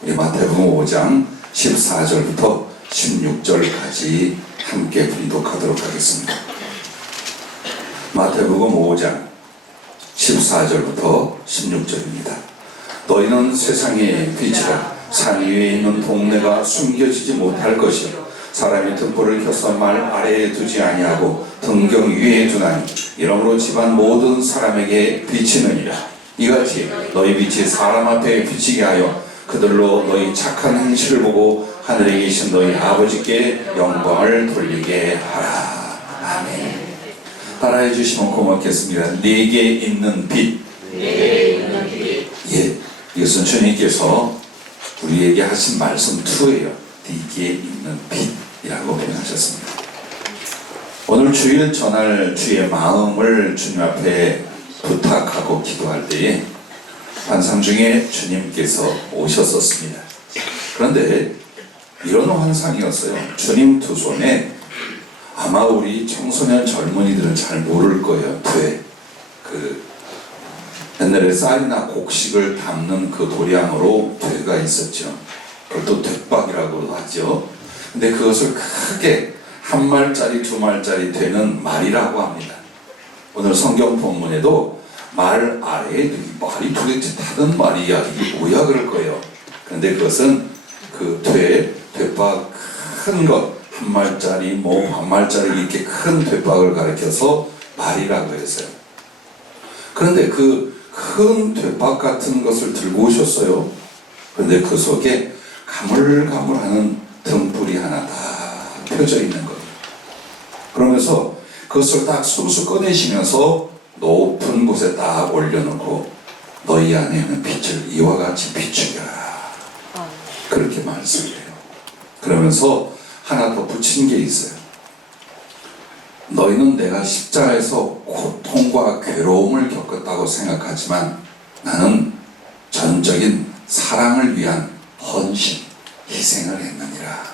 우리 마태복음 5장 14절부터 16절까지 함께 분독하도록 하겠습니다. 마태복음 5장 14절부터 16절입니다. 너희는 세상의 빛이라. 산 위에 있는 동네가 숨겨지지 못할 것이요 사람이 등불을 켜서 말 아래에 두지 아니하고 등경 위에 두나니 이러므로 집안 모든 사람에게 비치느니라. 이같이 너희 빛이 사람 앞에 비치게 하여 그들로 너희 착한 행실을 보고 하늘에 계신 너희 아버지께 영광을 돌리게 하라. 아멘. 따라해 주시면 고맙겠습니다. 내게 있는 빛. 예, 이것은 주님께서 우리에게 하신 말씀 2예요. 네게 있는 빛이라고 표현하셨습니다. 오늘 주일 전할 주의 마음을 주님 앞에 부탁하고 기도할 때에 환상 중에 주님께서 오셨었습니다. 그런데 이런 환상이었어요. 주님 두 손에, 아마 우리 청소년 젊은이들은 잘 모를 거예요. 옛날에 쌀이나 곡식을 담는 그 도량으로 되가 있었죠. 그걸 또 되박이라고 하죠. 근데 그것을 크게 1말짜리 2말짜리 되는 말이라고 합니다. 오늘 성경 본문에도 말 아래에 말이 도대체 다른 말이야, 이게 뭐야 그럴 거예요. 그런데 그것은 그 되박 큰 것, 1말짜리 반말짜리 이렇게 큰 되박을 가리켜서 말이라고 했어요. 그런데 그 큰 되박 같은 것을 들고 오셨어요. 그런데 그 속에 가물가물하는 등불이 하나 딱 펴져 있는 거예요. 그러면서 그것을 딱 술술 꺼내시면서 높은 곳에 딱 올려놓고 너희 안에 있는 빛을 이와 같이 비추라. 그렇게 말씀해요. 그러면서 하나 더 붙인 게 있어요. 너희는 내가 십자가에서 고통과 괴로움을 겪었다고 생각하지만 나는 전적인 사랑을 위한 헌신, 희생을 했느니라.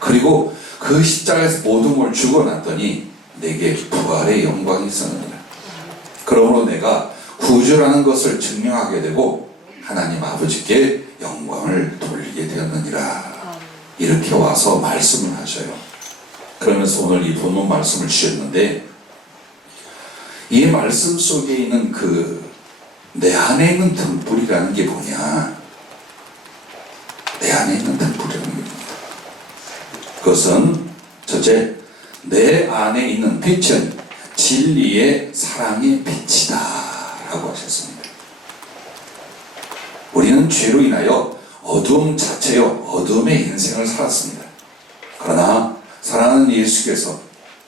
그리고 그 십자가에서 모든 걸 죽어놨더니 내게 부활의 영광이 있었느니라. 그러므로 내가 구주라는 것을 증명하게 되고 하나님 아버지께 영광을 돌리게 되었느니라. 이렇게 와서 말씀을 하셔요. 그러면서 오늘 이 본문 말씀을 주셨는데, 이 말씀 속에 있는 내 안에 있는 등불이라는 게 뭐냐? 내 안에 있는 등불이라는 게 뭐냐? 그것은 첫째, 내 안에 있는 빛은 진리의 사랑의 빛이다 라고 하셨습니다. 우리는 죄로 인하여 어두움 자체요, 어둠의 인생을 살았습니다. 그러나 사랑하는 예수께서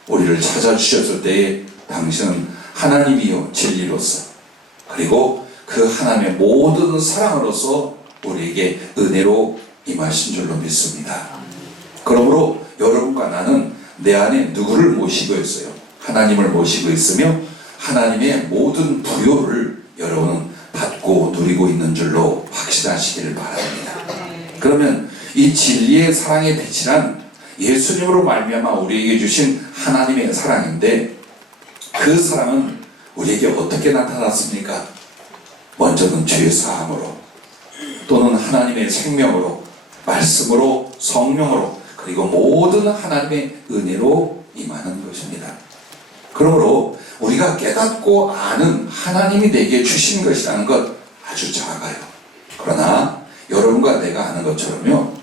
우리를 찾아주셨을 때에 당신은 하나님이요 진리로서, 그리고 그 하나님의 모든 사랑으로서 우리에게 은혜로 임하신 줄로 믿습니다. 그러므로 여러분과 나는 내 안에 누구를 모시고 있어요? 하나님을 모시고 있으며 하나님의 모든 부요를 여러분은 받고 누리고 있는 줄로 확신하시기를 바랍니다. 그러면 이 진리의 사랑의 빛이란 예수님으로 말미암아 우리에게 주신 하나님의 사랑인데, 그 사랑은 우리에게 어떻게 나타났습니까? 먼저는 죄 사함으로, 또는 하나님의 생명으로, 말씀으로, 성령으로, 그리고 모든 하나님의 은혜로 임하는 것입니다. 그러므로 우리가 깨닫고 아는 하나님이 내게 주신 것이라는 것 아주 작아요. 그러나 여러분과 내가 아는 것처럼요,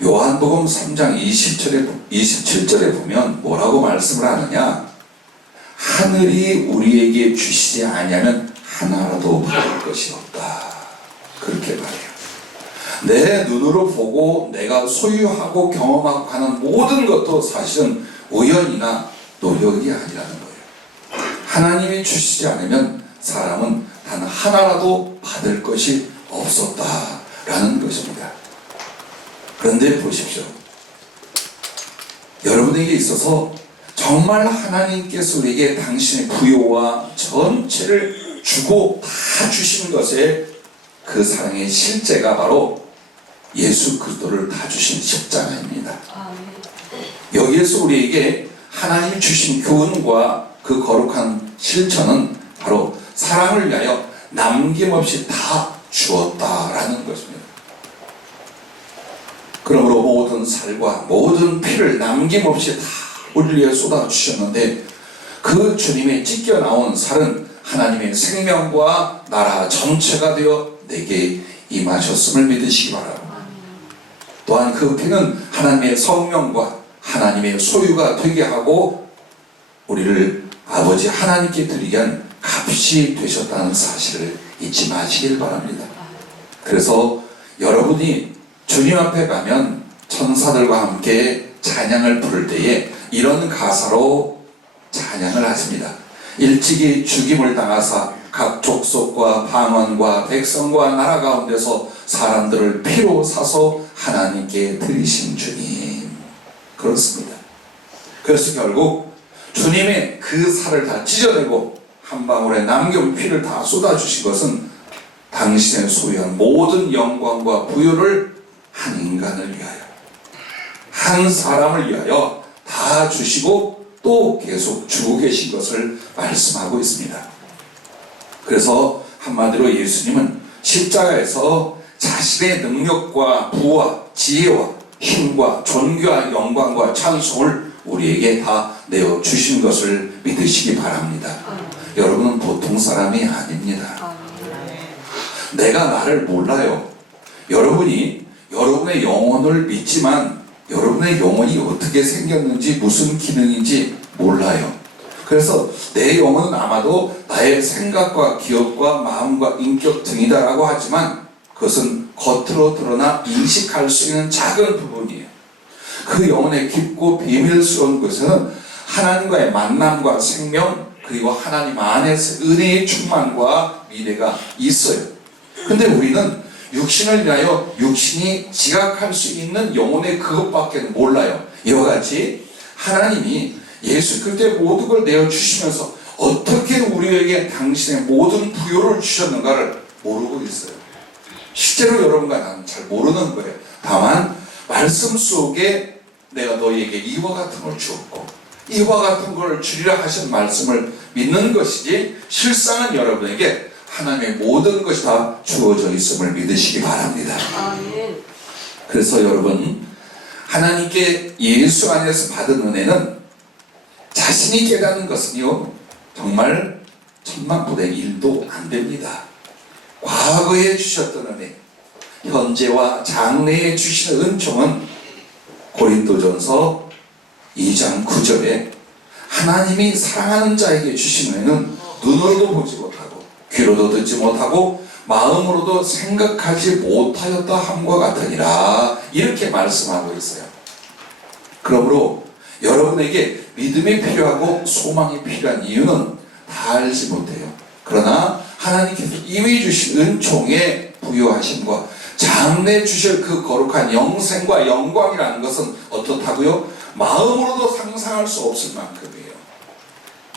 요한복음 3장 27절에 보면 뭐라고 말씀을 하느냐? 하늘이 우리에게 주시지 아니하면 하나라도 받을 것이 없다. 그렇게 말해요. 내 눈으로 보고 내가 소유하고 경험하고 하는 모든 것도 사실은 우연이나 노력이 아니라는 거예요. 하나님이 주시지 않으면 사람은 단 하나라도 받을 것이 없었다라는 것입니다. 그런데 보십시오. 여러분에게 있어서 정말 하나님께서 우리에게 당신의 부요와 전체를 주고 다 주신 것에 그 사랑의 실제가 바로 예수 그리스도를 다 주신 십자가입니다. 여기에서 우리에게 하나님이 주신 교훈과 그 거룩한 실천은 바로 사랑을 위하여 남김없이 다 주었다라는 것입니다. 그러므로 모든 살과 모든 피를 남김없이 다 우리 위해 쏟아주셨는데 그 주님의 찢겨 나온 살은 하나님의 생명과 나라 전체가 되어 내게 임하셨음을 믿으시기 바랍니다. 또한 그 피는 하나님의 성령과 하나님의 소유가 되게 하고 우리를 아버지 하나님께 드리게 한 값이 되셨다는 사실을 잊지 마시길 바랍니다. 그래서 여러분이 주님 앞에 가면 천사들과 함께 찬양을 부를 때에 이런 가사로 찬양을 하십니다. 일찍이 죽임을 당하사 각 족속과 방언과 백성과 나라 가운데서 사람들을 피로 사서 하나님께 드리신 주님. 그렇습니다. 그래서 결국 주님의 그 살을 다 찢어내고 한 방울의 남겨온 피를 다 쏟아주신 것은 당신의 소유한 모든 영광과 부요를 한 인간을 위하여, 한 사람을 위하여 다 주시고 또 계속 주고 계신 것을 말씀하고 있습니다. 그래서 한마디로 예수님은 십자가에서 자신의 능력과 부와 지혜와 힘과 존귀와 영광과 찬송을 우리에게 다 내어주신 것을 믿으시기 바랍니다. 여러분은 보통 사람이 아닙니다. 내가 나를 몰라요. 여러분이 여러분의 영혼을 믿지만 여러분의 영혼이 어떻게 생겼는지 무슨 기능인지 몰라요. 그래서 내 영혼은 아마도 나의 생각과 기억과 마음과 인격 등이다라고 하지만 그것은 겉으로 드러나 인식할 수 있는 작은 부분이에요. 그 영혼의 깊고 비밀스러운 곳에는 하나님과의 만남과 생명 그리고 하나님 안에서 은혜의 충만과 미래가 있어요. 근데 우리는 육신을 위하여 육신이 지각할 수 있는 영혼의 그것밖에 몰라요. 이와 같이 하나님이 예수 그리스도의 모든 걸 내어주시면서 어떻게 우리에게 당신의 모든 부요를 주셨는가를 모르고 있어요. 실제로 여러분과 나는 잘 모르는 거예요. 다만 말씀 속에 내가 너희에게 이와 같은 걸 주었고 이와 같은 걸 주리라 하신 말씀을 믿는 것이지 실상은 여러분에게 하나님의 모든 것이 다 주어져 있음을 믿으시기 바랍니다. 아멘. 그래서 여러분 하나님께 예수 안에서 받은 은혜는 자신이 깨닫는 것은요 정말 천만분의 1도 안 됩니다. 과거에 주셨던 은혜, 현재와 장래에 주시는 은총은 고린도전서 2장 9절에 하나님이 사랑하는 자에게 주신 은혜는 눈으로도 보지 못하고 귀로도 듣지 못하고 마음으로도 생각하지 못하였다 함과 같으니라 이렇게 말씀하고 있어요. 그러므로 여러분에게 믿음이 필요하고 소망이 필요한 이유는 다 알지 못해요. 그러나 하나님께서 이미 주신 은총의 부요하심과 장래 주실 그 거룩한 영생과 영광이라는 것은 어떻다고요? 마음으로도 상상할 수 없을 만큼이에요.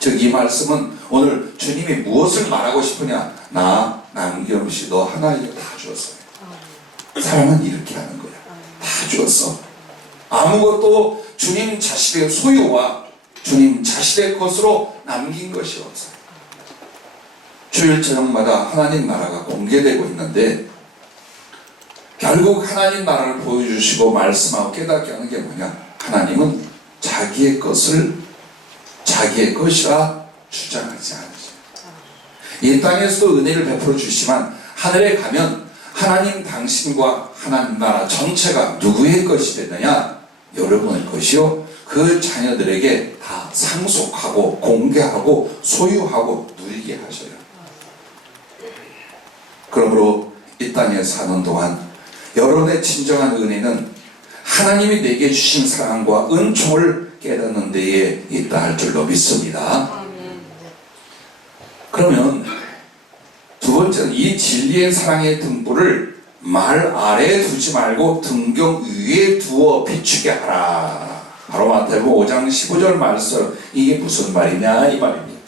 즉 이 말씀은 오늘 주님이 무엇을 말하고 싶으냐? 나 남김없이 너 하나에게 다 주었어요. 사랑은 이렇게 하는 거야. 다 주었어. 아무것도 주님 자신의 소유와 주님 자신의 것으로 남긴 것이 없어요. 주일 저녁마다 하나님 나라가 공개되고 있는데 결국 하나님 나라를 보여주시고 말씀하고 깨닫게 하는 게 뭐냐? 하나님은 자기의 것을 자기의 것이라 주장하지 않으세요. 이 땅에서도 은혜를 베풀어 주시지만 하늘에 가면 하나님 당신과 하나님 나라 전체가 누구의 것이 되느냐? 여러분의 것이요 그 자녀들에게 다 상속하고 공개하고 소유하고 누리게 하셔요. 그러므로 이 땅에 사는 동안 여러분의 진정한 은혜는 하나님이 내게 주신 사랑과 은총을 깨닫는 데에 있다 할 줄로 믿습니다. 그러면 두 번째는 이 진리의 사랑의 등불을 말 아래에 두지 말고 등경 위에 두어 비추게 하라. 바로 마태복음 5장 15절 말씀. 이게 무슨 말이냐 이 말입니다.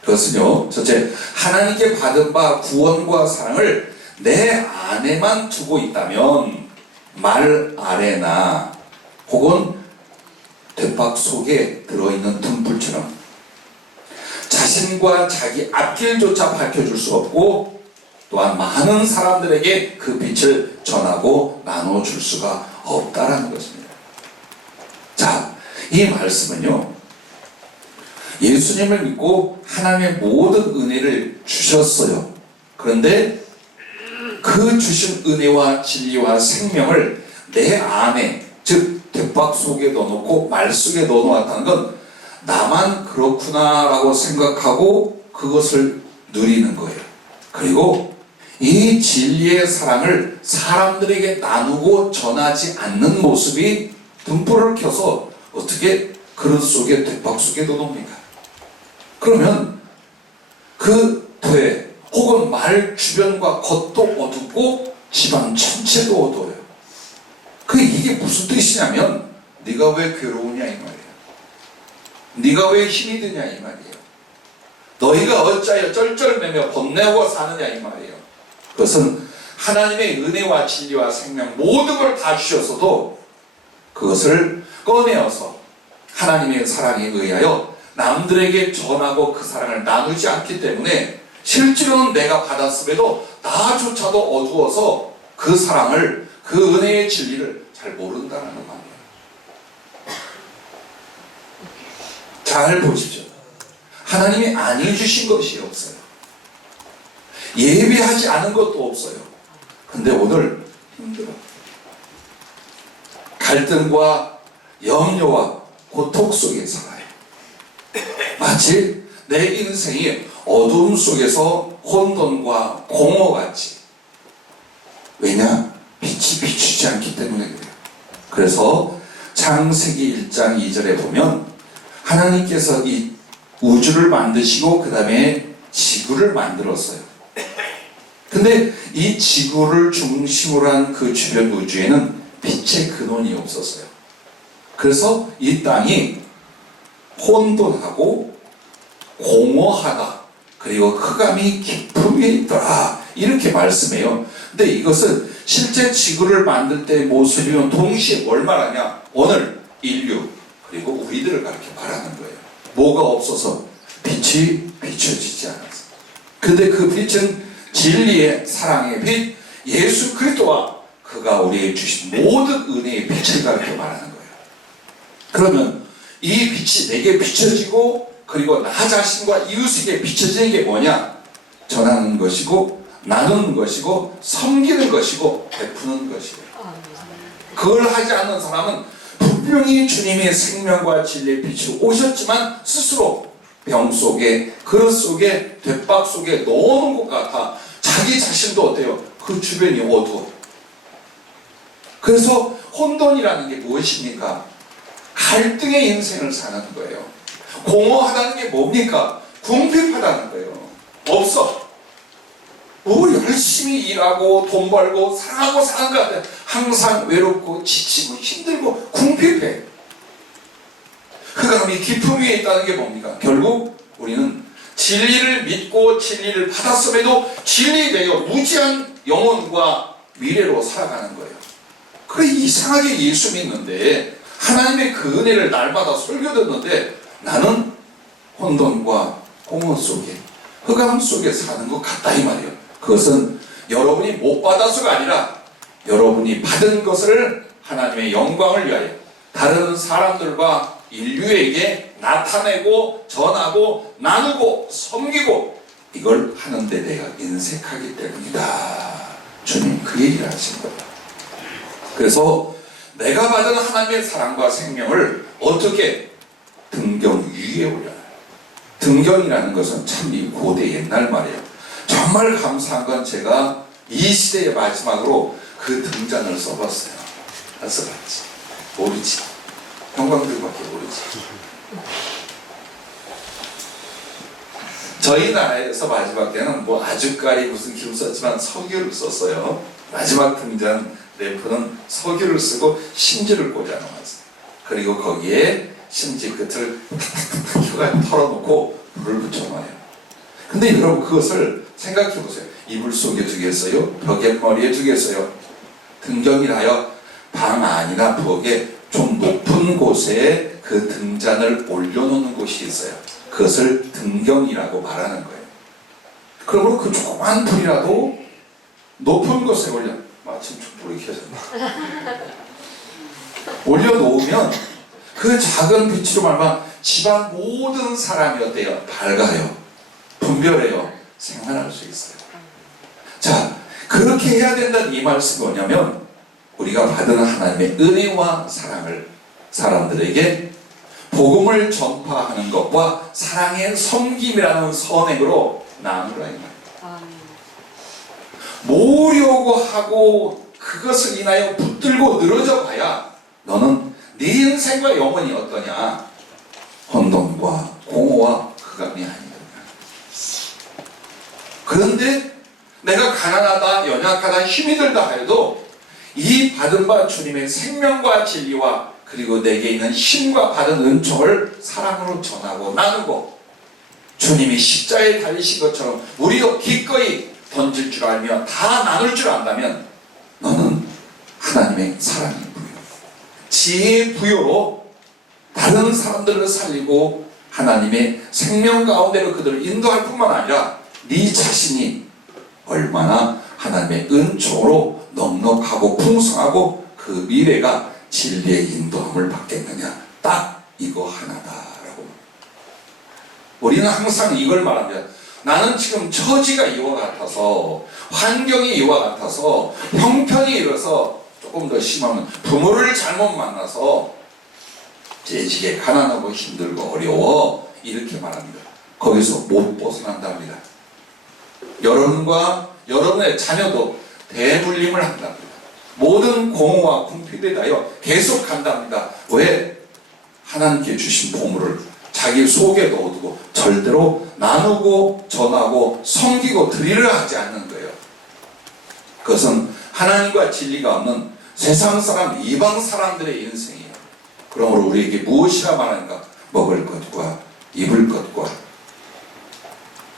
그것은요 첫째 하나님께 받은 바 구원과 사랑을 내 안에만 두고 있다면 말 아래나 혹은 뒷박 속에 들어있는 등불처럼 자신과 자기 앞길조차 밝혀줄 수 없고 또한 많은 사람들에게 그 빛을 전하고 나눠줄 수가 없다라는 것입니다. 자, 이 말씀은요, 예수님을 믿고 하나님의 모든 은혜를 주셨어요. 그런데 그 주신 은혜와 진리와 생명을 내 안에, 즉 대박 속에 넣어놓고 말 속에 넣어놓았다는 건 나만 그렇구나라고 생각하고 그것을 누리는 거예요. 그리고 이 진리의 사랑을 사람들에게 나누고 전하지 않는 모습이 등불을 켜서 어떻게 그릇 속에 대박 속에 넣어놓습니까? 그러면 그 되 혹은 말 주변과 겉도 어둡고 집안 전체도 어두워요. 이게 무슨 뜻이냐면 네가 왜 괴로우냐 이 말이에요. 네가 왜 힘이 드냐 이 말이에요. 너희가 어찌하여 쩔쩔매며 번뇌하고 사느냐 이 말이에요. 그것은 하나님의 은혜와 진리와 생명 모든 걸 다 주셔서도 그것을 꺼내어서 하나님의 사랑에 의하여 남들에게 전하고 그 사랑을 나누지 않기 때문에 실제로는 내가 받았음에도 나조차도 어두워서 그 사랑을, 그 은혜의 진리를 잘 모른다는 말이에요. 잘 보십시오. 하나님이 안 해주신 것이 없어요. 예비하지 않은 것도 없어요. 근데 오늘 힘들어. 갈등과 염려와 고통 속에 살아요. 마치 내 인생이 어둠 속에서 혼돈과 공허같이. 왜냐? 빛이 비추지 않기 때문에 그래요. 그래서 창세기 1장 2절에 보면 하나님께서 이 우주를 만드시고 그 다음에 지구를 만들었어요. 근데 이 지구를 중심으로 한 그 주변 우주에는 빛의 근원이 없었어요. 그래서 이 땅이 혼돈하고 공허하다. 그리고 흑암이 깊음 위에 있더라. 이렇게 말씀해요. 근데 이것은 실제 지구를 만들 때의 모습이면 동시에 뭘 말하냐? 오늘 인류 그리고 우리들을 그렇게 말하는 거예요. 뭐가 없어서? 빛이 비춰지지 않았어. 근데 그 빛은 진리의 사랑의 빛, 예수 그리스도와 그가 우리에게 주신 모든 은혜의 빛을 그렇게 말하는 거예요. 그러면 이 빛이 내게 비춰지고 그리고 나 자신과 이웃에게 비춰지는 게 뭐냐? 전하는 것이고 나누는 것이고 섬기는 것이고 베푸는 것이고. 그걸 하지 않는 사람은 분명히 주님의 생명과 진리의 빛이 오셨지만 스스로 병 속에, 그릇 속에, 돛박 속에 넣어놓은 것 같아. 자기 자신도 어때요? 그 주변이 어두워. 그래서 혼돈이라는 게 무엇입니까? 갈등의 인생을 사는 거예요. 공허하다는 게 뭡니까? 궁핍하다는 거예요. 없어. 열심히 일하고 돈 벌고 사랑하고 사는 것 같아. 항상 외롭고 지치고 힘들고 궁핍해. 흑암이 깊음 위에 있다는 게 뭡니까? 결국 우리는 진리를 믿고 진리를 받았음에도 진리되어 무지한 영혼과 미래로 살아가는 거예요. 그래 이상하게 예수 믿는데 하나님의 그 은혜를 날마다 설교 듣는데 나는 혼돈과 공허 속에 흑암 속에 사는 것 같다 이 말이에요. 그것은 여러분이 못 받아서가 아니라 여러분이 받은 것을 하나님의 영광을 위하여 다른 사람들과 인류에게 나타내고 전하고 나누고 섬기고 이걸 하는데 내가 인색하기 때문이다. 주님 그 얘기를 하신 거예요. 그래서 내가 받은 하나님의 사랑과 생명을 어떻게 등경 위에 올려놔요. 등경이라는 것은 참 이 고대 옛날 말이에요. 정말 감사한 건 제가 이 시대의 마지막으로 그 등잔을 써봤어요. 안 써봤지. 모르지. 형광등밖에 모르지. 저희 나라에서 마지막 때는 뭐 아주까리 무슨 기름 썼지만 석유를 썼어요. 마지막 등잔 램프는 석유를 쓰고 심지를 꽂아 놓았어요. 그리고 거기에 심지 끝을 탁탁탁 털어놓고 불을 붙여놔요. 근데 여러분 그것을 생각해 보세요. 이불 속에 두겠어요? 벽에 머리에 두겠어요? 등경이라여 방 안이나 부엌에 좀 높은 곳에 그 등잔을 올려놓는 곳이 있어요. 그것을 등경이라고 말하는 거예요. 그러므로 그 조그만 불이라도 높은 곳에 올려. 마침 촛불이 켜졌네. 올려놓으면 그 작은 빛으로 말미암아 집안 모든 사람이 어때요? 밝아요. 분별해요. 생활할 수 있어요. 자, 그렇게 해야 된다는 이 말씀이 뭐냐면 우리가 받은 하나님의 은혜와 사랑을 사람들에게 복음을 전파하는 것과 사랑의 섬김이라는 선행으로 나누라 이 말이에요. 모으려고 하고 그것을 인하여 붙들고 늘어져 봐야 너는 네 인생과 영혼이 어떠냐? 혼돈과 공허와 흑암이 아니다. 그런데 내가 가난하다, 연약하다, 힘이 들다 해도 이 받은 바 주님의 생명과 진리와 그리고 내게 있는 힘과 받은 은총을 사랑으로 전하고 나누고 주님이 십자가에 달리신 것처럼 우리도 기꺼이 던질 줄 알며 다 나눌 줄 안다면 너는 하나님의 사랑의 부여, 지혜의 부여로 다른 사람들을 살리고 하나님의 생명 가운데로 그들을 인도할 뿐만 아니라 네 자신이 얼마나 하나님의 은총으로 넉넉하고 풍성하고 그 미래가 진리의 인도함을 받겠느냐. 딱 이거 하나다라고. 우리는 항상 이걸 말합니다. 나는 지금 처지가 이와 같아서, 환경이 이와 같아서, 형편이 이래서, 조금 더 심하면 부모를 잘못 만나서 재직에 가난하고 힘들고 어려워, 이렇게 말합니다. 거기서 못 벗어난답니다. 여러분과 여러분의 자녀도 대물림을 한답니다. 모든 공허와 궁핍에 대하여 계속 간답니다. 왜? 하나님께 주신 보물을 자기 속에 넣어두고 절대로 나누고 전하고 섬기고 드리려 하지 않는 거예요. 그것은 하나님과 진리가 없는 세상 사람, 이방 사람들의 인생이에요. 그러므로 우리에게 무엇이라 말하는가? 먹을 것과 입을 것과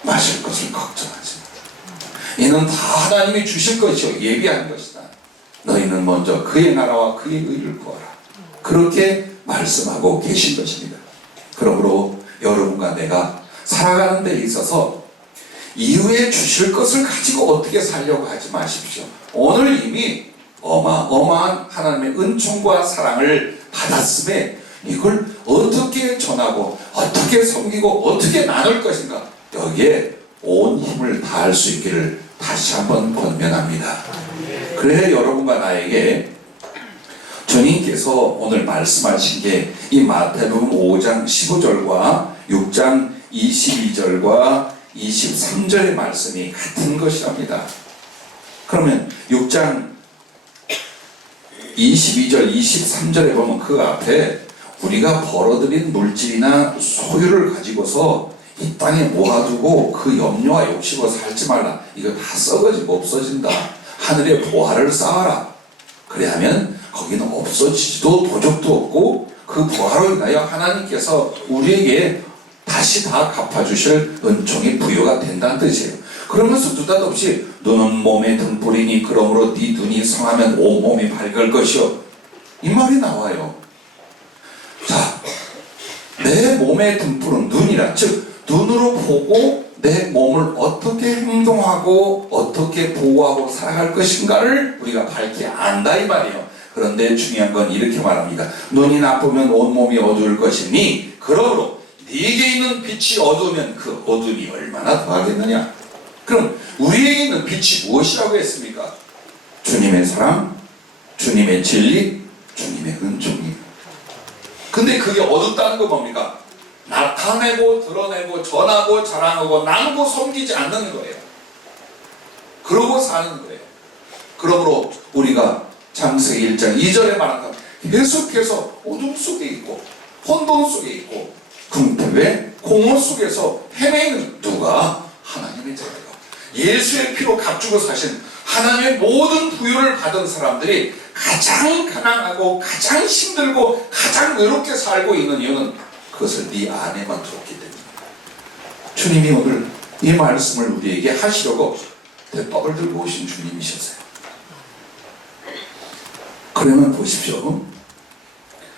마실 것을 걱정하지 마. 이는 다 하나님이 주실 것이요 예비한 것이다. 너희는 먼저 그의 나라와 그의 의를 구하라. 그렇게 말씀하고 계신 것입니다. 그러므로 여러분과 내가 살아가는 데 있어서 이후에 주실 것을 가지고 어떻게 살려고 하지 마십시오. 오늘 이미 어마어마한 하나님의 은총과 사랑을 받았음에 이걸 어떻게 전하고 어떻게 섬기고 어떻게 나눌 것인가, 여기에 온 힘을 다할 수 있기를 다시 한번 권면합니다. 그래 여러분과 나에게 주님께서 오늘 말씀하신 게 이 마태복음 5장 15절과 6장 22절과 23절의 말씀이 같은 것이랍니다. 그러면 6장 22절 23절에 보면 그 앞에 우리가 벌어들인 물질이나 소유를 가지고서 이 땅에 모아두고 그 염려와 욕심으로 살지 말라. 이거 다 썩어지고 없어진다. 하늘에 보화를 쌓아라. 그래야면 거기는 없어지지도 도적도 없고 그 보화로 인하여 하나님께서 우리에게 다시 다 갚아주실 은총이 부여가 된다는 뜻이에요. 그러면서 느닷없이 눈은 몸의 등불이니 그러므로 네 눈이 성하면 온몸이 밝을 것이요, 이 말이 나와요. 자, 내 몸의 등불은 눈이라, 즉 눈으로 보고 내 몸을 어떻게 행동하고 어떻게 보호하고 살아갈 것인가를 우리가 밝게 안다 이 말이에요. 그런데 중요한 건 이렇게 말합니다. 눈이 나쁘면 온몸이 어두울 것이니 그러므로 네게 있는 빛이 어두우면 그 어둠이 얼마나 더하겠느냐. 그럼 우리에게 있는 빛이 무엇이라고 했습니까? 주님의 사랑, 주님의 진리, 주님의 은총이에요. 근데 그게 어둡다는 건 뭡니까? 나타내고 드러내고 전하고 자랑하고 나누고 섬기지 않는 거예요. 그러고 사는 거예요. 그러므로 우리가 창세기 1장 2절에 말한 것 계속해서 어둠 속에 있고 혼돈 속에 있고 궁핍의 공허 속에서 헤매는 누가? 하나님의 자녀가. 예수의 피로 값주고 사신 하나님의 모든 부유를 받은 사람들이 가장 가난하고 가장 힘들고 가장 외롭게 살고 있는 이유는 그것을 네 안에만 두었기 때문입니다. 주님이 오늘 이 말씀을 우리에게 하시려고 대법을 들고 오신 주님이셨어요. 그러면 보십시오.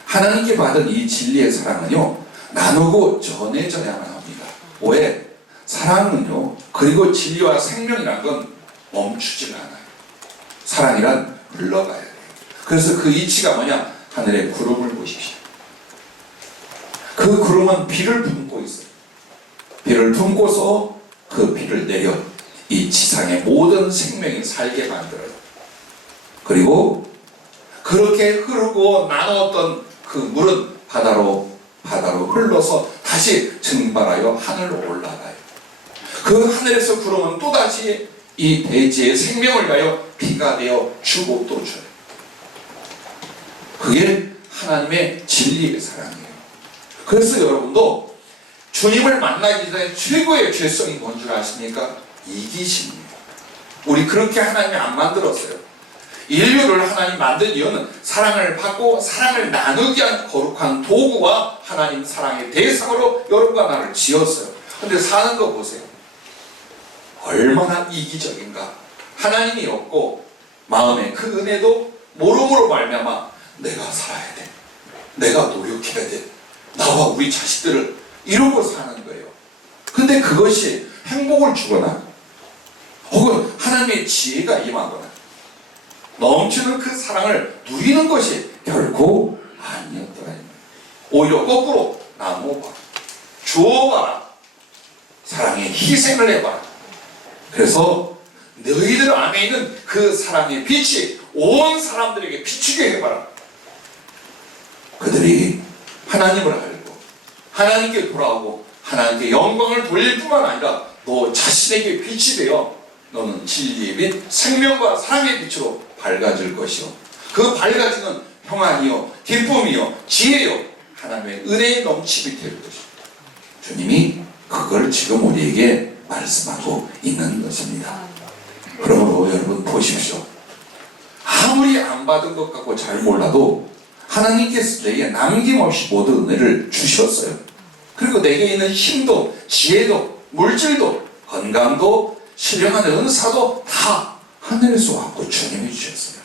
하나님께 받은 이 진리의 사랑은요, 나누고 전해져야만 합니다. 왜? 사랑은요, 그리고 진리와 생명이란 건 멈추지가 않아요. 사랑이란 흘러가야 돼요. 그래서 그 이치가 뭐냐? 하늘의 구름을 보십시오. 그 구름은 비를 품고 있어요. 비를 품고서 그 비를 내려 이 지상의 모든 생명이 살게 만들어요. 그리고 그렇게 흐르고 나누었던 그 물은 바다로 흘러서 다시 증발하여 하늘로 올라가요. 그 하늘에서 구름은 또다시 이 대지의 생명을 가여 비가 되어 주고 또 줘요. 그게 하나님의 진리의 사랑이에요. 그래서 여러분도 주님을 만나기 전에 최고의 죄성이 뭔 줄 아십니까? 이기심이에요. 우리 그렇게 하나님이 안 만들었어요. 인류를 하나님 만든 이유는 사랑을 받고 사랑을 나누기 위한 거룩한 도구와 하나님 사랑의 대상으로 여러분과 나를 지었어요. 근데 사는 거 보세요. 얼마나 이기적인가. 하나님이 없고 마음에 그 은혜도 모름으로 말미암아 내가 살아야 돼, 내가 노력해야 돼, 나와 우리 자식들을 이러고 사는 거예요. 근데 그것이 행복을 주거나 혹은 하나님의 지혜가 임하거나 넘치는 그 사랑을 누리는 것이 결코 아니었더라. 오히려 거꾸로 나눠봐라, 주어봐라, 사랑의 희생을 해봐라. 그래서 너희들 안에 있는 그 사랑의 빛이 온 사람들에게 비추게 해봐라. 그들이 하나님을 알고 하나님께 돌아오고 하나님께 영광을 돌릴 뿐만 아니라 너 자신에게 빛이 되어 너는 진리의 빛, 생명과 사랑의 빛으로 밝아질 것이요, 그 밝아지는 평안이요, 기쁨이요, 지혜요, 하나님의 은혜의 넘침이 될 것입니다. 주님이 그걸 지금 우리에게 말씀하고 있는 것입니다. 그러므로 여러분 보십시오. 아무리 안 받은 것 같고 잘 몰라도 하나님께서 내게 남김없이 모든 은혜를 주셨어요. 그리고 내게 있는 힘도 지혜도 물질도 건강도 신령한 은사도 다 하늘에서 왔고 주님이 주셨어요.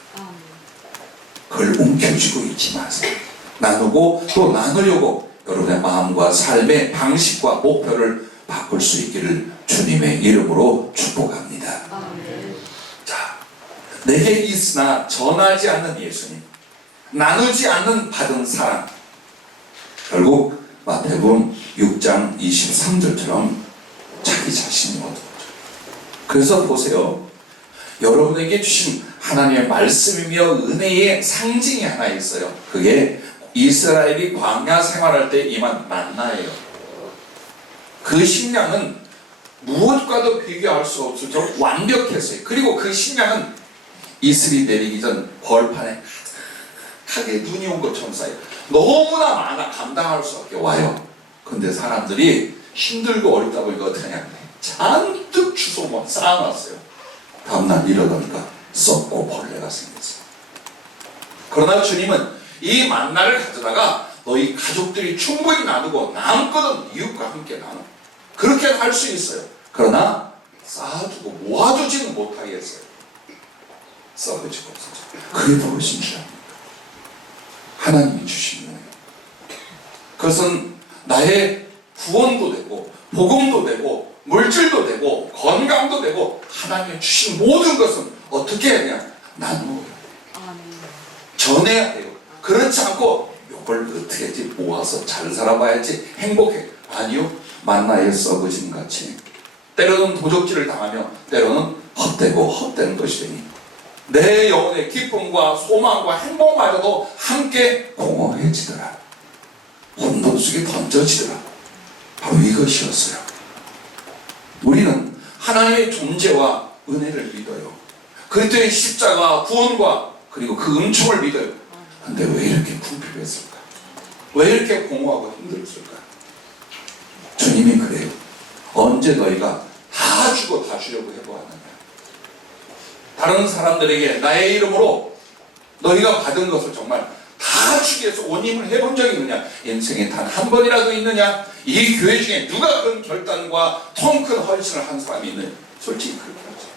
그걸 움켜쥐고 있지 마세요. 나누고 또 나누려고 여러분의 마음과 삶의 방식과 목표를 바꿀 수 있기를 주님의 이름으로 축복합니다. 자, 내게 있으나 전하지 않는 예수님, 나누지 않는 받은 사랑, 결국 마태복음 6장 23절처럼 자기 자신이 얻은 거죠. 그래서 보세요. 여러분에게 주신 하나님의 말씀이며 은혜의 상징이 하나 있어요. 그게 이스라엘이 광야 생활할 때 임한 만나예요. 그 식량은 무엇과도 비교할 수 없을 정도로 완벽했어요. 그리고 그 식량은 이슬이 내리기 전 벌판에 가득하게 눈이 온 것처럼 쌓여요. 너무나 많아 감당할 수 없게 와요. 근데 사람들이 힘들고 어렵다 보니까 어떻게 하냐, 잔뜩 주워 쌓아놨어요. 다음날 일어나니까 썩고 벌레가 생겼어요. 그러나 주님은 이 만나를 가져다가 너희 가족들이 충분히 나누고 남거든 이웃과 함께 나눠, 그렇게 할 수 있어요. 그러나 쌓아두고 모아두지는 못하게 했어요. 썩어지고 없어져. 그게 무엇인 줄 압니까? 하나님이 주신 거예요. 그것은 나의 구원도 되고 복음도 되고 물질도 되고 건강도 되고 하나님이 주신 모든 것은 어떻게 해야 되냐? 나누어요. 전해야 돼요. 그렇지 않고 이걸 어떻게 했지? 모아서 잘 살아봐야지 행복해. 아니요. 만나에 썩어진 같이 때로는 도적질을 당하며 때로는 헛되고 헛된 것이 되니 내 영혼의 기쁨과 소망과 행복마저도 함께 공허해지더라. 혼돈 속에 던져지더라. 바로 이것이었어요. 우리는 하나님의 존재와 은혜를 믿어요. 그리스도의 십자가 구원과 그리고 그 은총을 믿어요. 근데 왜 이렇게 궁핍했을까? 왜 이렇게 공허하고 힘들었을까? 주님이 그래요. 언제 너희가 다 주고 다 주려고 해보았느냐? 다른 사람들에게 나의 이름으로 너희가 받은 것을 정말 다 주기 위해서 온 힘을 해본 적이 있느냐? 인생에 단 한 번이라도 있느냐? 이 교회 중에 누가 그런 결단과 통 큰 헌신을 한 사람이 있느냐? 솔직히 그렇게 하죠.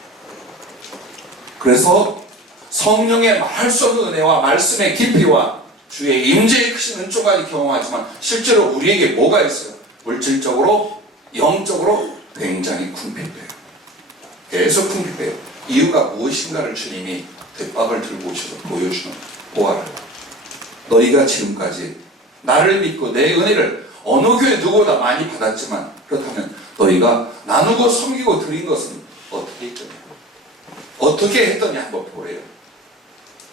그래서 성령의 말할 수 없는 은혜와 말씀의 깊이와 주의 임재의 크신 은총까지 경험하지만 실제로 우리에게 뭐가 있어요? 물질적으로, 영적으로 굉장히 궁핍해요. 계속 궁핍해요. 이유가 무엇인가를 주님이 대박을 들고 오셔서 보여주는 보아라. 너희가 지금까지 나를 믿고 내 은혜를 어느 교회 누구보다 많이 받았지만 그렇다면 너희가 나누고 섬기고 드린 것은 어떻게 했더냐? 어떻게 했더냐 한번 보래요.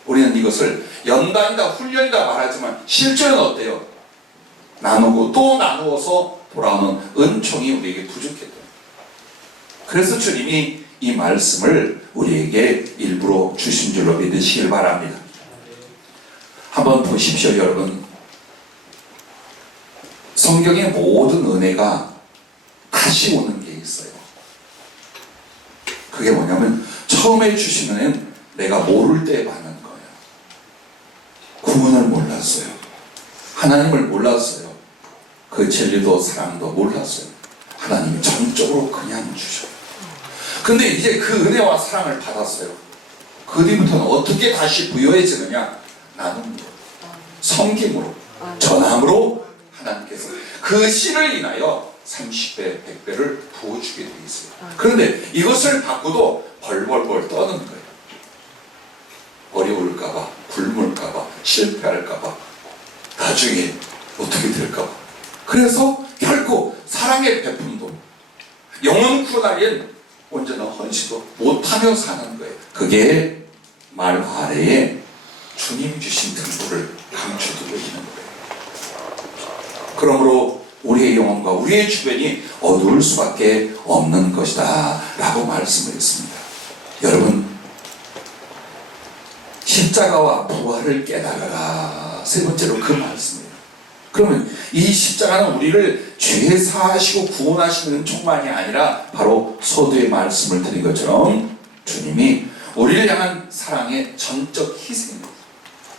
우리는 이것을 연단이다 훈련이다 말하지만 실제는 어때요? 나누고 또 나누어서 돌아오는 은총이 우리에게 부족했다. 그래서 주님이 이 말씀을 우리에게 일부러 주신 줄로 믿으시길 바랍니다. 한번 보십시오, 여러분. 성경의 모든 은혜가 다시 오는 게 있어요. 그게 뭐냐면 처음에 주신 은혜는 내가 모를 때 받는 거예요. 구원을 몰랐어요. 하나님을 몰랐어요. 그 진리도 사랑도 몰랐어요. 하나님이 전적으로 그냥 주셔요. 근데 이제 그 은혜와 사랑을 받았어요. 그 뒤부터는 어떻게 다시 부여해지느냐? 나눔으로, 섬김으로, 전함으로 하나님께서 그 씨를 인하여 30배, 100배를 부어주게 되어 있어요. 그런데 이것을 받고도 벌벌벌 떠는 거예요. 어려울까봐, 굶을까봐, 실패할까봐, 나중에 어떻게 될까봐. 그래서 결국 사랑의 베품도 영혼 구원하기엔 언제나 헌신도 못하며 사는 거예요. 그게 말 아래에 주님 주신 등불을 감춰두고 있는 거예요. 그러므로 우리의 영혼과 우리의 주변이 어두울 수밖에 없는 것이다 라고 말씀을 했습니다. 여러분, 십자가와 부활을 깨달아라. 세 번째로 그 말씀이에요. 그러면 이 십자가는 우리를 죄 사하시고 구원하시는 은총만이 아니라 바로 서두에 말씀을 드린 것처럼 주님이 우리를 향한 사랑의 전적 희생입니다.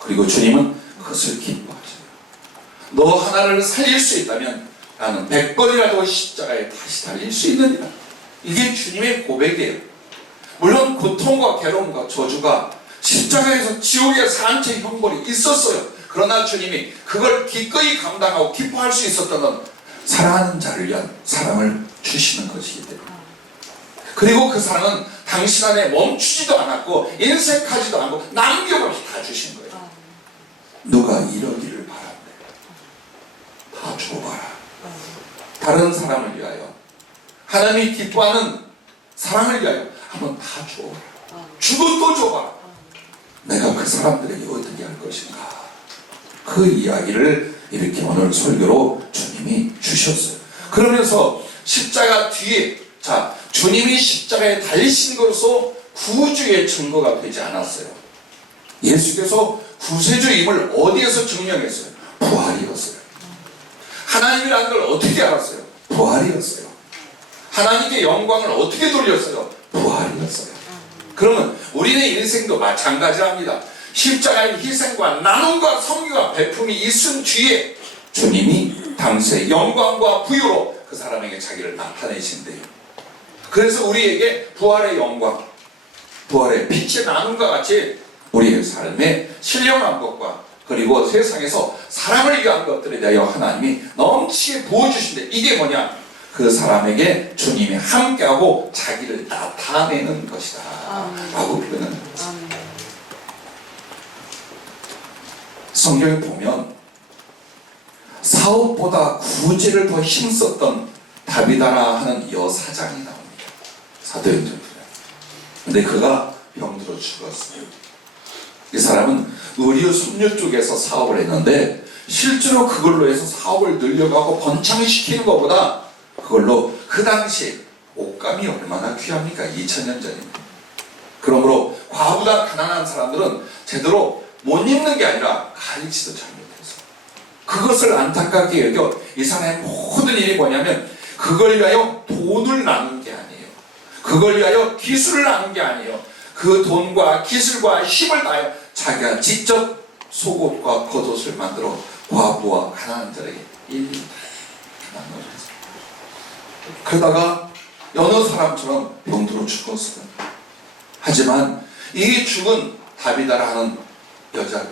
그리고 주님은 그것을 기뻐하셔요. 너 하나를 살릴 수 있다면 나는 100번이라도 십자가에 다시 달릴 수 있느니라. 이게 주님의 고백이에요. 물론 고통과 괴로움과 저주가 십자가에서 지옥의 산채 형벌이 있었어요. 그러나 주님이 그걸 기꺼이 감당하고 기뻐할 수 있었던 건 사랑하는 자를 위한 사랑을 주시는 것이기 때문에. 그리고 그 사랑은 당신 안에 멈추지도 않았고 인색하지도 않고 남김없이 다 주신 거예요. 누가 이러기를 바란대. 다 줘봐라. 다른 사람을 위하여, 하나님이 기뻐하는 사랑을 위하여 한번 다 줘봐라. 주고 또 줘봐라. 내가 그 사람들에게 어떻게 할 것인가. 그 이야기를 이렇게 오늘 설교로 주님이 주셨어요. 그러면서 십자가 뒤에, 자, 주님이 십자가에 달리신 것으로 구주의 증거가 되지 않았어요. 예수께서 구세주임을 어디에서 증명했어요? 부활이었어요. 하나님이라는 걸 어떻게 알았어요? 부활이었어요. 하나님께 영광을 어떻게 돌렸어요? 부활이었어요. 그러면 우리의 인생도 마찬가지랍니다. 십자가의 희생과 나눔과 섬기와 베품이 있은 뒤에 주님이 당시의 영광과 부유로 그 사람에게 자기를 나타내신대요. 그래서 우리에게 부활의 영광, 부활의 빛의 나눔과 같이 우리의 삶에 신령한 것과 그리고 세상에서 사람을 위한 것들에 대하여 하나님이 넘치게 부어주신대. 이게 뭐냐? 그 사람에게 주님이 함께하고 자기를 나타내는 것이다 라고 표현하는 거죠. 성경에 보면 사업보다 구제를 더 힘썼던 다비다라 하는 여사장이 나옵니다. 사도행전에. 근데 그가 병들어 죽었어요. 이 사람은 의류 섬유 쪽에서 사업을 했는데 실제로 그걸로 해서 사업을 늘려가고 번창시키는 것보다 그걸로 그 당시 옷감이 얼마나 귀합니까? 2000년 전입니다. 그러므로 과부다 가난한 사람들은 제대로 못 입는 게 아니라 가리지도 잘못해서 그것을 안타깝게 여겨 이 사람의 모든 일이 뭐냐면 그걸 위하여 돈을 나눈 게 아니에요. 그걸 위하여 기술을 나눈 게 아니에요. 그 돈과 기술과 힘을 다하여 자기가 직접 속옷과 겉옷을 만들어 과부와 가난한 자에게 일일이 나눠줬어요. 그러다가 여느 사람처럼 병들어 죽었어요. 하지만 이 죽은 다비다라 하는 여자가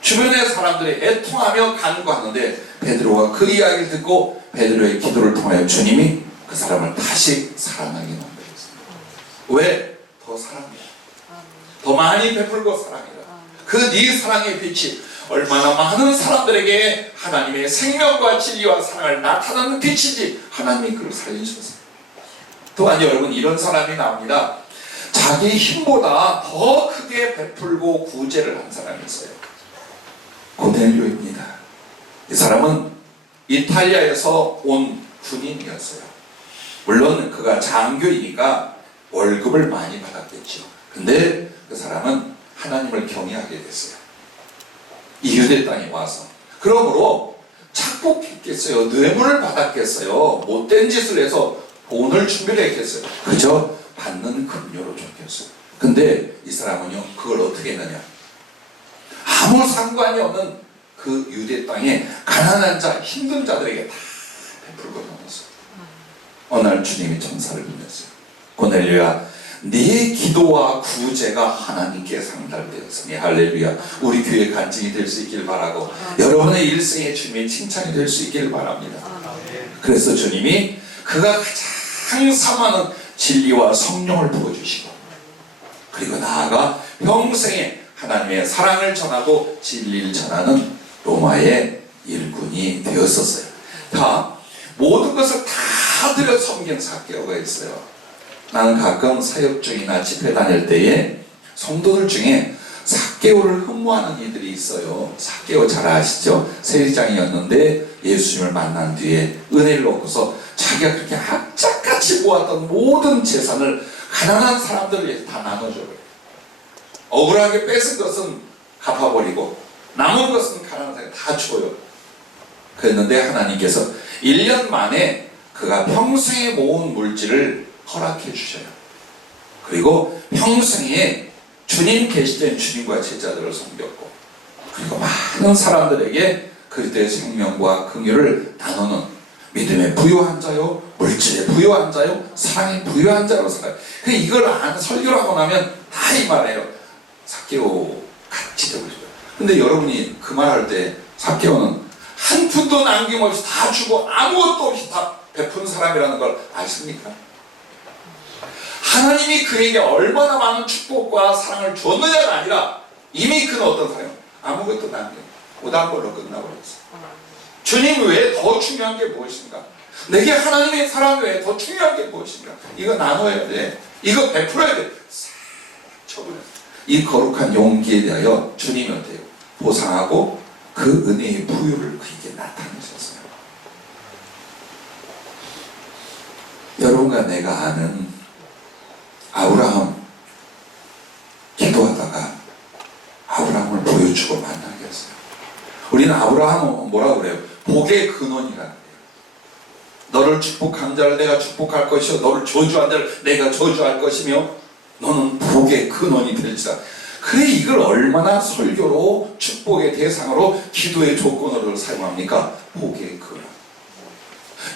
주변의 사람들이 애통하며 간구하는데 베드로가 그 이야기를 듣고 베드로의 기도를 통하여 주님이 그 사람을 다시 사랑하게 만들었습니다. 왜? 더 사랑해. 더 많이 베풀고 사랑해라. 그 네 사랑의 빛이 얼마나 많은 사람들에게 하나님의 생명과 진리와 사랑을 나타나는 빛이지 하나님이 그를 살리셨어요. 또한 여러분 이런 사람이 나옵니다. 자기 힘보다 더 크게 베풀고 구제를 한 사람이 있어요. 고넬료입니다. 이 사람은 이탈리아에서 온 군인이었어요. 물론 그가 장교이니까 월급을 많이 받았겠죠. 근데 그 사람은 하나님을 경외하게 됐어요. 이 유대 땅에 와서. 그러므로 착복했겠어요. 뇌물을 받았겠어요. 못된 짓을 해서 돈을 준비했겠어요. 그저 받는 급료로 줬겠어요. 근데 이 사람은요, 그걸 어떻게 했느냐? 아무 상관이 없는 그 유대 땅에 가난한 자, 힘든 자들에게 다 베풀고 다녔어요. 어느 날 주님이 천사를 보냈어요. 고넬료야, 네 기도와 구제가 하나님께 상달되었으니 할렐루야. 우리 교회 간증이 될 수 있길 바라고 여러분의 일생에 주님의 칭찬이 될 수 있길 바랍니다. 그래서 주님이 그가 가장 사모하는 진리와 성령을 부어주시고 그리고 나아가 평생에 하나님의 사랑을 전하고 진리를 전하는 로마의 일꾼이 되었었어요. 다 모든 것을 다 들여 섬긴 삭개오가 있어요. 나는 가끔 사역 중이나 집회 다닐 때에 성도들 중에 삭개오를 흠모하는 이들이 있어요. 삭개오 잘 아시죠? 세리장이었는데 예수님을 만난 뒤에 은혜를 얻고서 자기가 그렇게 악착같이 모았던 모든 재산을 가난한 사람들을 위해서 다 나눠줘요. 억울하게 뺏은 것은 갚아버리고 남은 것은 가난한 사람에게 다 줘요. 그랬는데 하나님께서 1년 만에 그가 평생에 모은 물질을 허락해 주셔요. 그리고 평생에 주님 계실 때 주님과 제자들을 섬겼고 그리고 많은 사람들에게 그리스도의 생명과 긍휼을 나누는 믿음에 부유한 자요, 물질에 부유한 자요, 사랑에 부유한 자로 살아요. 이걸 설교를 하고 나면 다 이 말이에요. 삭개오 같이 되고 싶어요. 근데 여러분이 그 말할 때 삭개오는 한 푼도 남김없이 다 주고 아무것도 없이 다 베푼 사람이라는 걸 아십니까? 하나님이 그에게 얼마나 많은 축복과 사랑을 줬느냐가 아니라 이미 그는 어떤 사람이에요? 아무것도 남김 오단벌로 끝나버렸어요. 주님 외에 더 중요한 게 무엇인가? 내게 하나님의 사랑 외에 더 중요한 게 무엇인가? 이거 나눠야 돼. 이거 베풀어야 돼. 싹 쳐버려. 이 거룩한 용기에 대하여 주님이 어때요? 보상하고 그 은혜의 부유를 그에게 나타내셨어요. 여러분과 내가 아는 아브라함 기도하다가 아브라함을 보여주고 만나게 했어요. 우리는 아브라함은 뭐라고 그래요? 복의 근원이라는 거예요. 너를 축복한 자를 내가 축복할 것이요 너를 저주한 자를 내가 저주할 것이며 너는 복의 근원이 될지라. 그래 이걸 얼마나 설교로 축복의 대상으로 기도의 조건으로 사용합니까? 복의 근원.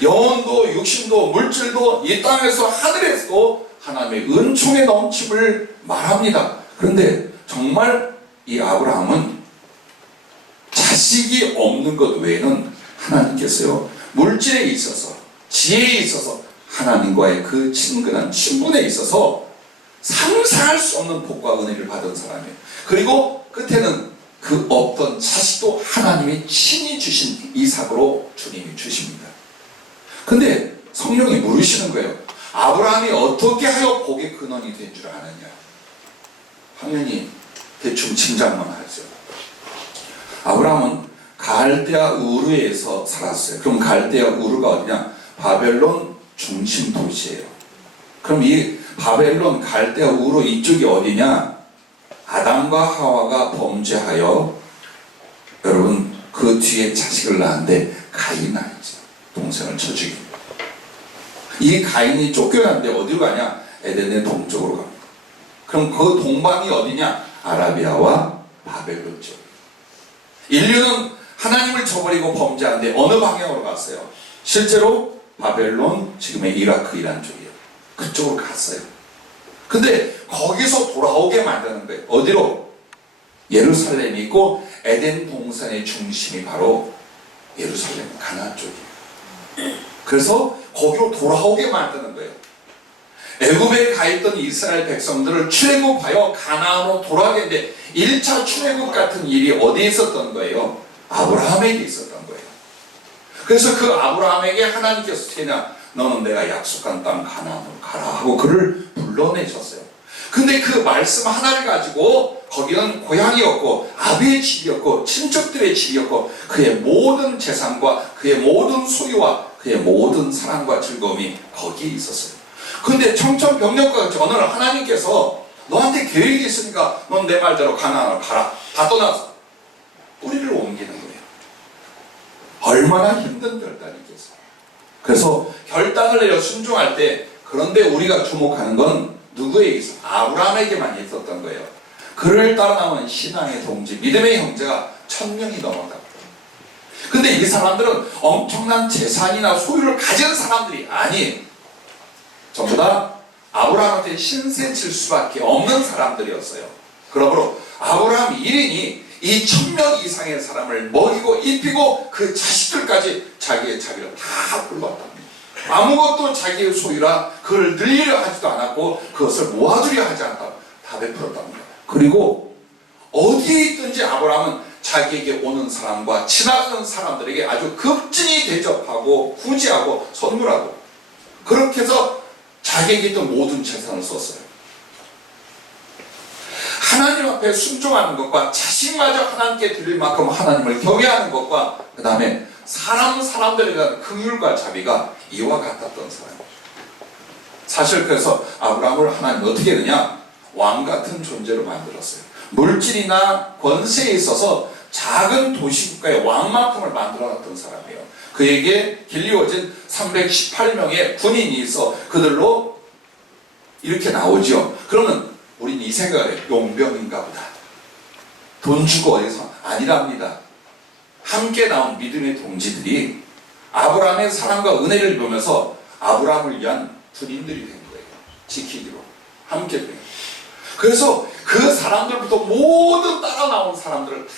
영혼도 육신도 물질도 이 땅에서 하늘에서도 하나님의 은총의 넘침을 말합니다. 그런데 정말 이 아브라함은 자식이 없는 것 외에는 하나님께서요 물질에 있어서 지혜에 있어서 하나님과의 그 친근한 친분에 있어서 상상할 수 없는 복과 은혜를 받은 사람이에요. 그리고 끝에는 그 없던 자식도 하나님이 친히 주신 이삭으로 주님이 주십니다. 근데 성령이 물으시는 거예요. 아브라함이 어떻게 하여 복의 근원이 된 줄 아느냐? 당연히 대충 짐작만 하죠. 아브라함은 갈대아 우르에서 살았어요. 그럼 갈대아 우르가 어디냐? 바벨론 중심 도시예요. 그럼 이 바벨론 갈대아 우르 이쪽이 어디냐? 아담과 하와가 범죄하여 여러분 그 뒤에 자식을 낳았는데 가인 아이죠. 동생을 쳐 죽입니다. 이 가인이 쫓겨났는데 어디로 가냐? 에덴의 동쪽으로 갑니다. 그럼 그 동방이 어디냐? 아라비아와 바벨론 쪽. 인류는 하나님을 저버리고 범죄하는데 어느 방향으로 갔어요? 실제로 바벨론, 지금의 이라크, 이란 쪽이에요. 그쪽으로 갔어요. 근데 거기서 돌아오게 만드는 거예요. 어디로? 예루살렘이 있고 에덴 동산의 중심이 바로 예루살렘, 가나안 쪽이에요. 그래서 거기로 돌아오게 만드는 거예요. 애굽에 가 있던 이스라엘 백성들을 출애굽하여 가나안으로 돌아가게 했는데 1차 출애굽 같은 일이 어디에 있었던 거예요? 아브라함에게 있었던 거예요. 그래서 그 아브라함에게 하나님께서 테냐 너는 내가 약속한 땅 가나안으로 가라 하고 그를 불러내셨어요. 근데 그 말씀 하나를 가지고 거기는 고향이었고 아비의 집이었고 친척들의 집이었고 그의 모든 재산과 그의 모든 소유와 그의 모든 사랑과 즐거움이 거기에 있었어요. 근데 청천벽력과 같이 어느 날 하나님께서 너한테 계획이 있으니까 넌 내 말대로 가나안으로 가라. 다 떠나서 뿌리를 옮기는 거예요. 얼마나 힘든 결단이겠어요. 그래서 결단을 내려 순종할 때 그런데 우리가 주목하는 건 누구에게 있어? 아브라함에게만 있었던 거예요. 그를 따라 나오는 신앙의 동지, 믿음의 형제가 1000명이 넘었다. 근데 이 사람들은 엄청난 재산이나 소유를 가진 사람들이 아니에요. 전부 다 아브라함한테 신세 질 수밖에 없는 사람들이었어요. 그러므로 아브라함 1인이 이 1000명 이상의 사람을 먹이고 입히고 그 자식들까지 자기의 자비로 다 불렀답니다. 아무것도 자기의 소유라 그걸 늘리려 하지도 않았고 그것을 모아두려 하지 않았다. 다 베풀었답니다. 그리고 어디에 있든지 아브라함은 자기에게 오는 사람과 지나가는 사람들에게 아주 급진히 대접하고 구제하고 선물하고 그렇게 해서 자기에게 있던 모든 재산을 썼어요. 하나님 앞에 순종하는 것과 자신마저 하나님께 드릴 만큼 하나님을 경외하는 것과 그 다음에 사람들에 대한 긍휼과 자비가 이와 같았던 사람이에요. 사실 그래서 아브라함을 하나님 어떻게 했느냐? 왕 같은 존재로 만들었어요. 물질이나 권세에 있어서 작은 도시국가의 왕만큼을 만들어놨던 사람이에요. 그에게 길리워진 318명의 군인이 있어 그들로 이렇게 나오죠. 그러면 우린 이 생각을 해요. 용병인가 보다. 돈 주고 어디서 아니랍니다. 함께 나온 믿음의 동지들이 아브라함의 사랑과 은혜를 입으면서 아브라함을 위한 군인들이 된 거예요. 지키기로 함께 된 거예요. 그래서 그 사람들부터 모든 따라 나온 사람들을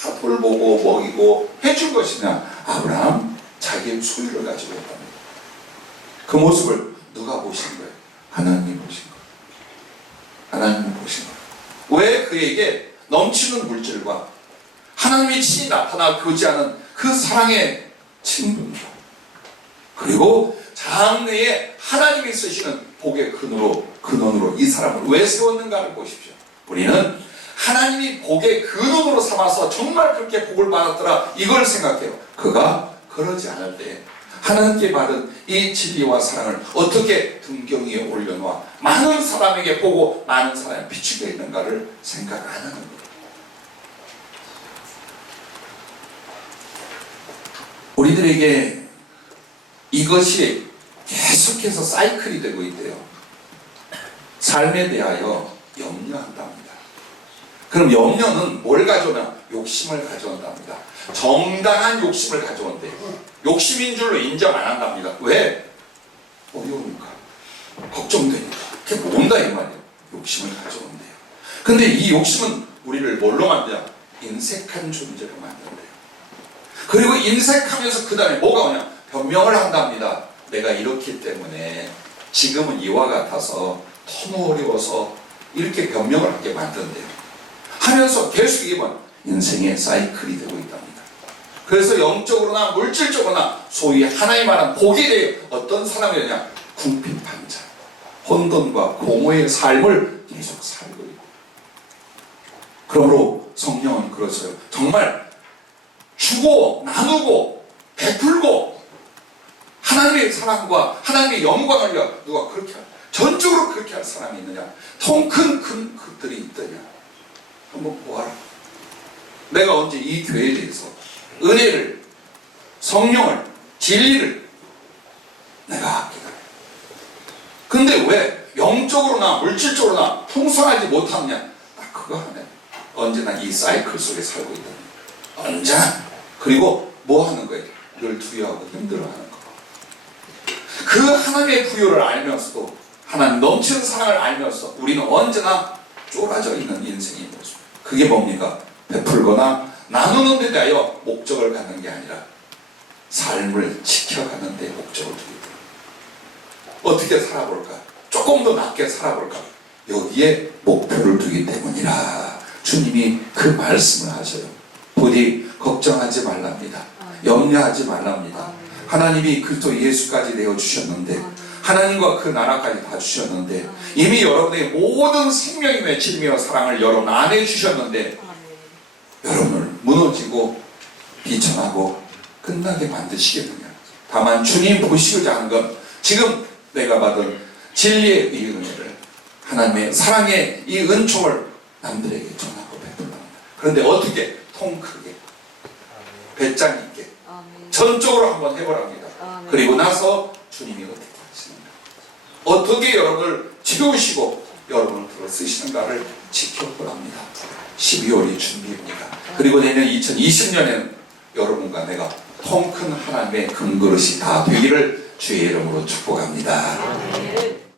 다 돌보고 먹이고 해준 것이냐? 아브라함 자기의 소유를 가지고 있답니다. 그 모습을 누가 보신 거예요? 하나님이 보신 거예요. 하나님이 보신 거예요. 왜 그에게 넘치는 물질과 하나님이 친히 나타나 교제하는 그 사랑의 친분과 그리고 장래에 하나님이 쓰시는 복의 근원으로 이 사람을 왜 세웠는가를 보십시오. 우리는 하나님이 복의 근원으로 삼아서 정말 그렇게 복을 받았더라 이걸 생각해요. 그가 그러지 않을 때 하나님께 받은 이 진리와 사랑을 어떻게 등경 위에 올려놓아 많은 사람에게 보고 많은 사람에 비추게 있는가를 생각 안 하는 거예요. 우리들에게 이것이 계속해서 사이클이 되고 있대요. 삶에 대하여 염려한답니다. 그럼 염려는 뭘 가져오냐? 욕심을 가져온답니다. 정당한 욕심을 가져온대요. 욕심인 줄로 인정 안 한답니다. 왜? 어려우니까. 걱정되니까. 그게 뭔가 이 말이에요. 욕심을 가져온대요. 근데 이 욕심은 우리를 뭘로 만드냐? 인색한 존재로 만든대요. 그리고 인색하면서 그 다음에 뭐가 오냐? 변명을 한답니다. 내가 이렇기 때문에 지금은 이와 같아서 너무 어려워서 이렇게 변명을 하게 만든대요. 하면서 계속 이게 인생의 사이클이 되고 있답니다. 그래서 영적으로나 물질적으로나 소위 하나님 말한 복에 대해 어떤 사람이냐? 궁핍한자, 혼돈과 공허의 삶을 계속 살고 있고 그러므로 성령은 그러세요. 정말 주고 나누고 베풀고 하나님의 사랑과 하나님의 영광을 위하여 누가 그렇게 전적으로 그렇게 할 사람이 있느냐? 통 큰 그들이 있더냐? 한번 보아라. 내가 언제 이 교회에 대해서 은혜를, 성령을, 진리를 내가 아끼다. 근데 왜 영적으로나 물질적으로나 풍성하지 못하느냐? 딱 그거 하네. 언제나 이 사이클 속에 살고 있다. 언제나. 그리고 뭐 하는 거예요? 늘 두려워하고 힘들어하는 거. 그 하나님의 부요를 알면서도 하나님 넘치는 사랑을 알면서 우리는 언제나 쫄아져 있는 인생의 모습. 그게 뭡니까? 베풀거나 나누는 데 대하여 목적을 갖는 게 아니라 삶을 지켜가는 데 목적을 두게 돼요. 어떻게 살아볼까? 조금 더 낫게 살아볼까? 여기에 목표를 두기 때문이라 주님이 그 말씀을 하셔요. 부디 걱정하지 말랍니다. 염려하지 말랍니다. 하나님이 그리스도 예수까지 내어주셨는데 하나님과 그 나라까지 다 주셨는데 이미 여러분의 모든 생명이 맺히며 사랑을 여러분 안에 주셨는데 여러분을 무너지고 비천하고 끝나게 만드시겠느냐. 다만 주님 보시고자 하는 건 지금 내가 받은 진리의 이 은혜를 하나님의 사랑의 이 은총을 남들에게 전하고 베풀랍니다. 그런데 어떻게? 통 크게 배짱 있게 전적으로 한번 해보랍니다. 그리고 나서 주님이 어떻게 하시는가, 어떻게 여러분을 채우시고 여러분을 들어 쓰시는가를 지켜보랍니다. 12월이 준비입니다. 그리고 내년 2020년에는 여러분과 내가 통 큰 하나님의 금그릇이 다 되기를 주의 이름으로 축복합니다.